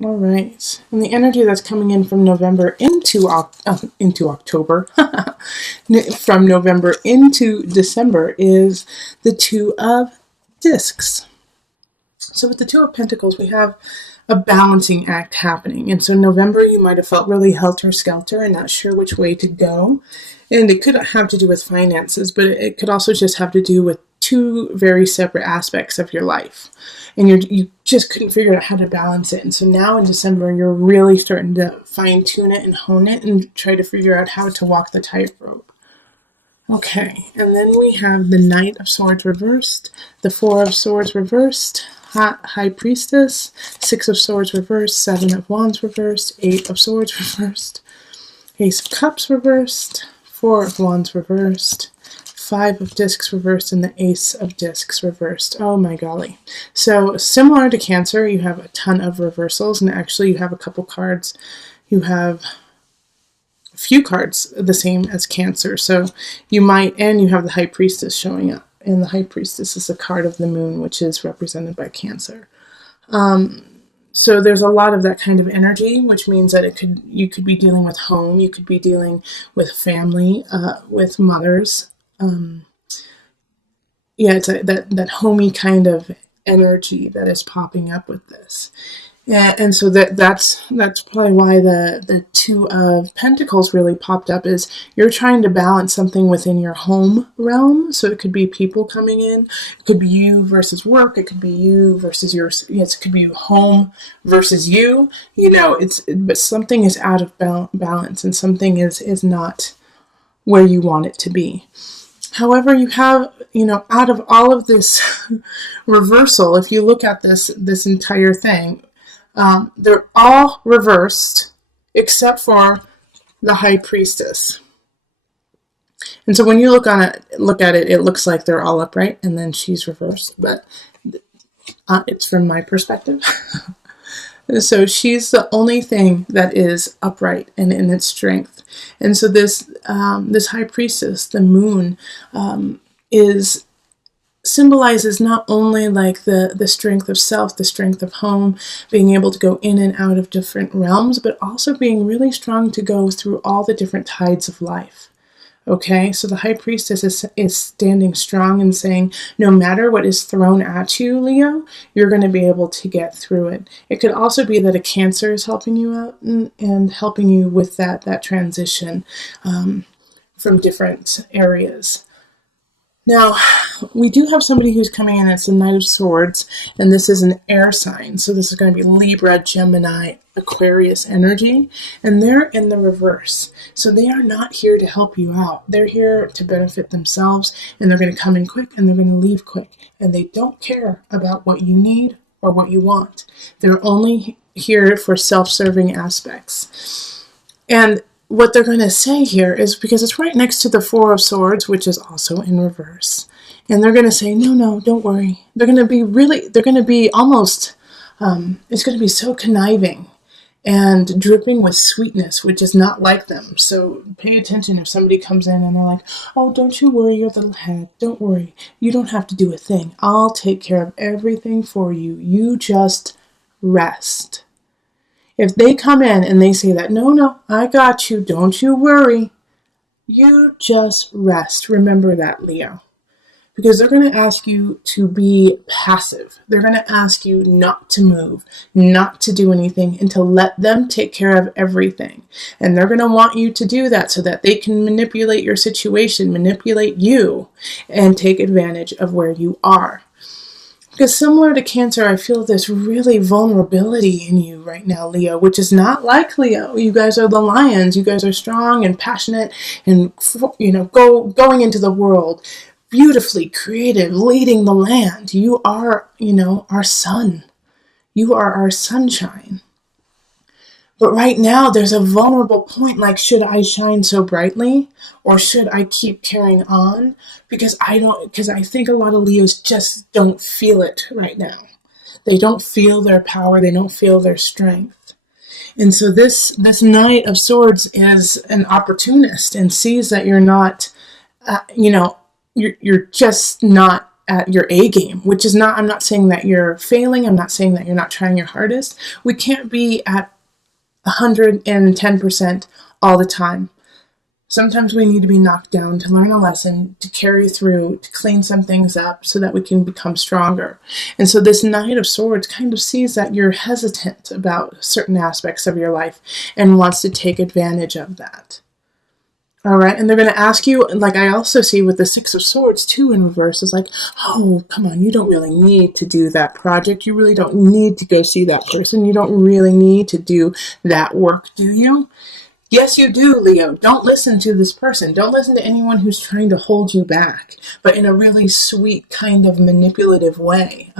All right. And the energy that's coming in from November into October, from November into December, is the Two of Discs. So with the Two of Pentacles, we have a balancing act happening. And so November, you might have felt really helter-skelter and not sure which way to go. And it could have to do with finances, but it could also just have to do with two very separate aspects of your life. And you just couldn't figure out how to balance it. And so now in December, you're really starting to fine-tune it and hone it and try to figure out how to walk the tightrope. Okay, and then we have the Knight of Swords reversed, the Four of Swords reversed, High Priestess, Six of Swords reversed, Seven of Wands reversed, Eight of Swords reversed, Ace of Cups reversed, Four of Wands reversed, Five of Discs reversed, and the Ace of Discs reversed. Oh my golly. So similar to Cancer, you have a ton of reversals, and actually you have a couple cards. You have a few cards the same as Cancer. So you might, and you have the High Priestess showing up. And the High Priestess is a card of the moon, which is represented by Cancer. So there's a lot of that kind of energy, which means that you could be dealing with home, you could be dealing with family, with mothers. It's that homey kind of energy that is popping up with this. Yeah, and so that's probably why the Two of Pentacles really popped up, is you're trying to balance something within your home realm. So it could be people coming in, it could be you versus work, it could be you versus it could be home versus you. But something is out of balance, and something is not where you want it to be. However, you have, out of all of this reversal, if you look at this entire thing, they're all reversed except for the High Priestess. And so when you look at it, it looks like they're all upright and then she's reversed, but it's from my perspective. So she's the only thing that is upright and in its strength. And so this High Priestess, the moon, symbolizes not only like the strength of self, the strength of home, being able to go in and out of different realms, but also being really strong to go through all the different tides of life. Okay, so the High Priestess is standing strong and saying, no matter what is thrown at you, Leo, you're going to be able to get through it. It could also be that a Cancer is helping you out and helping you with that transition from different areas. Now, we do have somebody who's coming in. It's the Knight of Swords, and this is an air sign. So this is going to be Libra, Gemini, Aquarius energy, and they're in the reverse. So they are not here to help you out. They're here to benefit themselves, and they're going to come in quick, and they're going to leave quick. And they don't care about what you need or what you want. They're only here for self-serving aspects. And what they're going to say here is, because it's right next to the Four of Swords, which is also in reverse. And they're going to say, no, don't worry. They're going to be almost, it's going to be so conniving and dripping with sweetness, which is not like them. So pay attention if somebody comes in and they're like, oh, don't you worry your little head. Don't worry. You don't have to do a thing. I'll take care of everything for you. You just rest. If they come in and they say that, no, I got you, don't you worry, you just rest. Remember that, Leo. Because they're going to ask you to be passive. They're going to ask you not to move, not to do anything, and to let them take care of everything. And they're going to want you to do that so that they can manipulate your situation, manipulate you, and take advantage of where you are. Because similar to Cancer, I feel this really vulnerability in you right now, Leo, which is not like Leo. You guys are the lions. You guys are strong and passionate and, going into the world, beautifully creative, leading the land. You are, our sun. You are our sunshine. But right now, there's a vulnerable point, like, should I shine so brightly? Or should I keep carrying on? Because I think a lot of Leos just don't feel it right now. They don't feel their power. They don't feel their strength. And so this Knight of Swords is an opportunist and sees that you're not, you're just not at your A game, which is not, I'm not saying that you're failing. I'm not saying that you're not trying your hardest. We can't be at 110% all the time. Sometimes we need to be knocked down to learn a lesson, to carry through, to clean some things up so that we can become stronger. And so this Knight of Swords kind of sees that you're hesitant about certain aspects of your life and wants to take advantage of that. All right, and they're going to ask you, like I also see with the Six of Swords too in reverse, is like, oh, come on, you don't really need to do that project. You really don't need to go see that person. You don't really need to do that work, do you? Yes, you do, Leo. Don't listen to this person. Don't listen to anyone who's trying to hold you back, but in a really sweet kind of manipulative way.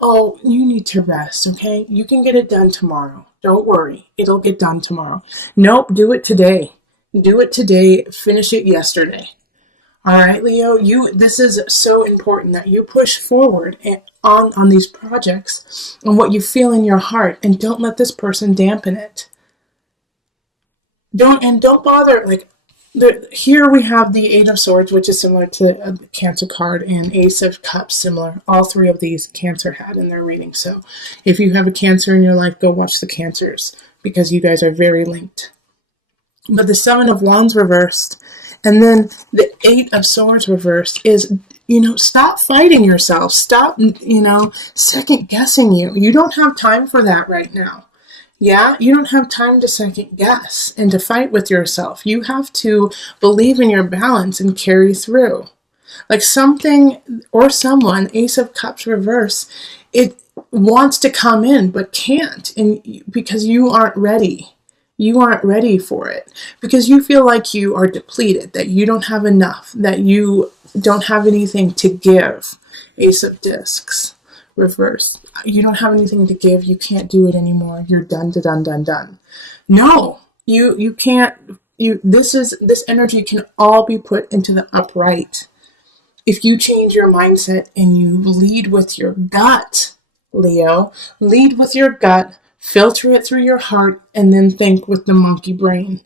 Oh, you need to rest, okay? You can get it done tomorrow. Don't worry. It'll get done tomorrow. Nope, do it today. Do it today. Finish it yesterday. All right, Leo, this is so important that you push forward on these projects and what you feel in your heart, and don't let this person dampen it. Don't bother, like, here we have the Eight of Swords, which is similar to a Cancer card, and Ace of Cups, similar. All three of these Cancer had in their reading. So if you have a Cancer in your life, go watch the Cancers, because you guys are very linked. But the Seven of Wands reversed, and then the Eight of Swords reversed is, stop fighting yourself. Stop, second guessing you. You don't have time for that right now. Yeah, you don't have time to second guess and to fight with yourself. You have to believe in your balance and carry through. Like something or someone, Ace of Cups reverse, it wants to come in but can't, and because you aren't ready. You aren't ready for it because you feel like you are depleted, that you don't have enough, that you don't have anything to give. Ace of Discs reverse. You don't have anything to give. You can't do it anymore. You're done. No, you can't. This energy can all be put into the upright. If you change your mindset and you lead with your gut, Leo, lead with your gut, filter it through your heart, and then think with the monkey brain.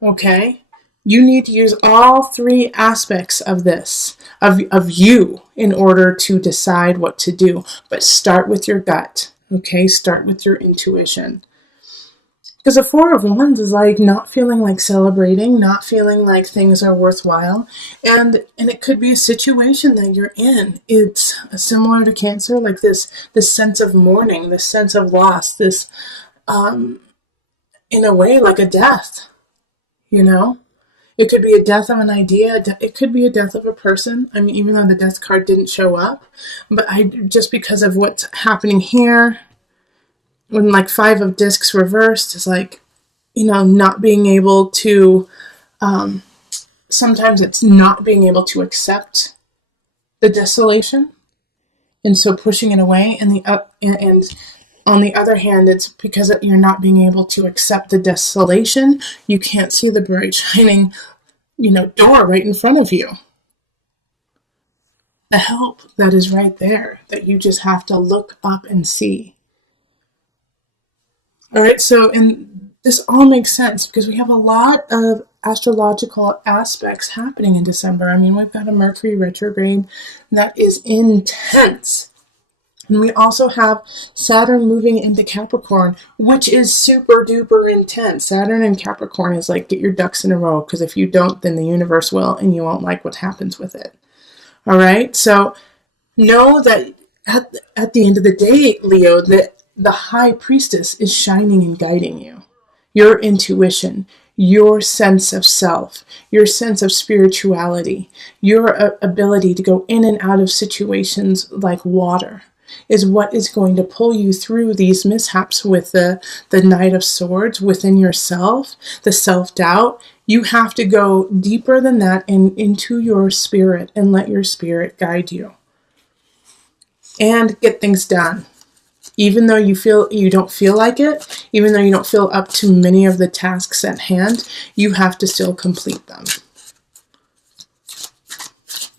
Okay? You need to use all three aspects of this, of you, in order to decide what to do. But start with your gut, okay? Start with your intuition. Because the Four of Wands is like not feeling like celebrating, not feeling like things are worthwhile. And it could be a situation that you're in. It's similar to Cancer, like this sense of mourning, this sense of loss, this, in a way, like a death, It could be a death of an idea. It could be a death of a person. I mean, even though the death card didn't show up, but just because of what's happening here, when like Five of Discs reversed is like, not being able to, sometimes it's not being able to accept the desolation. And so pushing it away, and on the other hand, it's because you're not being able to accept the desolation. You can't see the bright shining, door right in front of you. The help that is right there, that you just have to look up and see. All right, so, and this all makes sense because we have a lot of astrological aspects happening in December. I mean, we've got a Mercury retrograde that is intense. And we also have Saturn moving into Capricorn, which is super duper intense. Saturn in Capricorn is like, get your ducks in a row, because if you don't, then the universe will, and you won't like what happens with it. All right, so know that at the end of the day, Leo, that the High Priestess is shining and guiding you. Your intuition, your sense of self, your sense of spirituality, your ability to go in and out of situations like water is what is going to pull you through these mishaps with the Knight of Swords within yourself, the self-doubt. You have to go deeper than that and into your spirit and let your spirit guide you and get things done. Even though you don't feel like it, even though you don't feel up to many of the tasks at hand, you have to still complete them.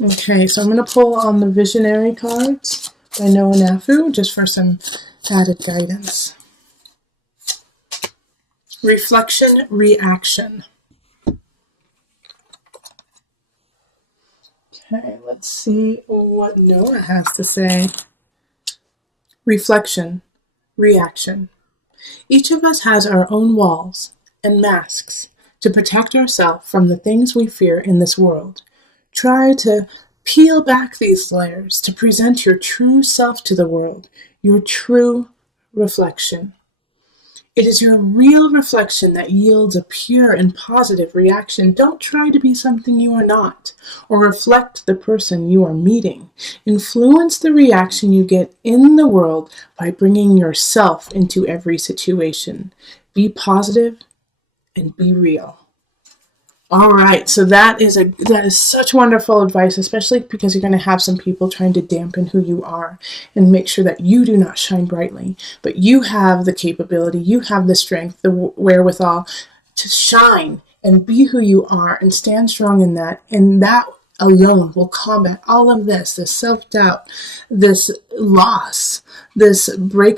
Okay, so I'm going to pull on the Visionary cards by Noah Nafu just for some added guidance. Reflection, reaction. Okay, let's see what Noah has to say. Reflection, reaction. Each of us has our own walls and masks to protect ourselves from the things we fear in this world. Try to peel back these layers to present your true self to the world, your true reflection. It is your real reflection that yields a pure and positive reaction. Don't try to be something you are not, or reflect the person you are meeting. Influence the reaction you get in the world by bringing yourself into every situation. Be positive and be real. All right, so that is such wonderful advice, especially because you're going to have some people trying to dampen who you are and make sure that you do not shine brightly, but you have the capability, you have the strength, the wherewithal to shine and be who you are and stand strong in that, and that alone will combat all of this self-doubt, this loss, this break